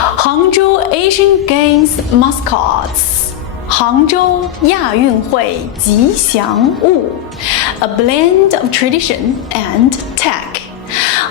Hangzhou Asian Games Mascots, 杭州亚运会吉祥物, a blend of tradition and tech.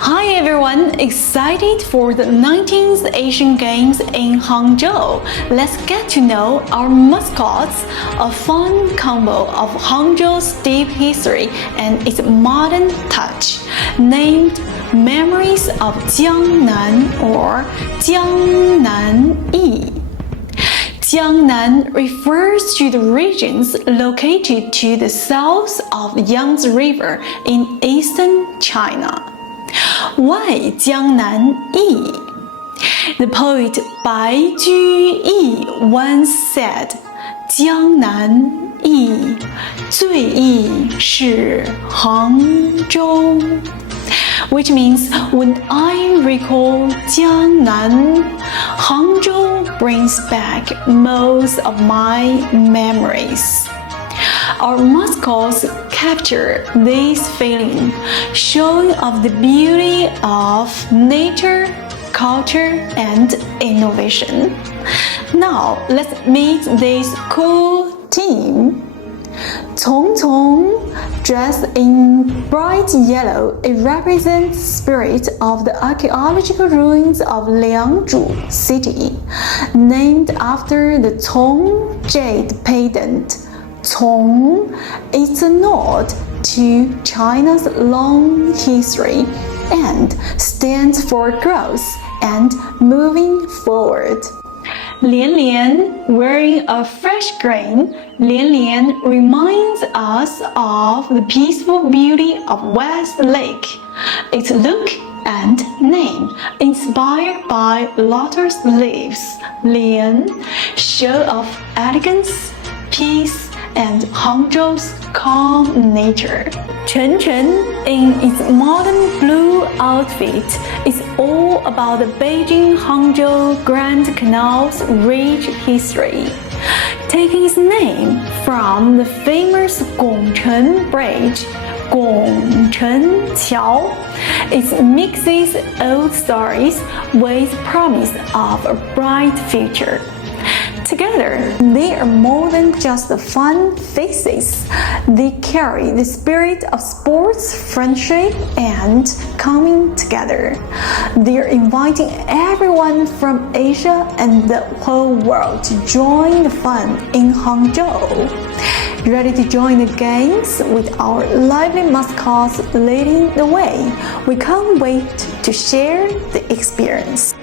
Hi everyone, excited for the 19th Asian Games in Hangzhou. Let's get to know our mascots, a fun combo of Hangzhou's deep history and its modern touch, named Memories of Jiangnan or Jiangnan-yi. Jiangnan refers to the regions located to the south of Yangtze River in eastern China. Why Jiangnan-yi? The poet Bai Juyi once said, 江南忆最忆是杭州, which means when I recall Jiangnan, Hangzhou brings back most of my memories. Our mascots capture this feeling, showing off the beauty of nature, culture, and innovation. Now, let's meet this cool team. Cong Cong, dressed in bright yellow, it represents the spirit of the archaeological ruins of Liangzhu city, named after the Cong jade pendant. Cong is a nod to China's long history and stands for growth and moving forward. Lian Lian, wearing a fresh green, Lian Lian reminds us of the peaceful beauty of West Lake. Its look and name, inspired by lotus leaves, Lian, show off elegance, peace, and Hangzhou's calm nature. Chen Chen, in its modern blue outfit, is all about the Beijing-Hangzhou Grand Canal's rich history. Taking its name from the famous Gongchen Bridge, Gongchen Qiao, it mixes old stories with promise of a bright future. Together, they are more than just fun faces. They carry the spirit of sports, friendship, and coming together. They are inviting everyone from Asia and the whole world to join the fun in Hangzhou. Ready to join the games with our lively mascots leading the way? We can't wait to share the experience.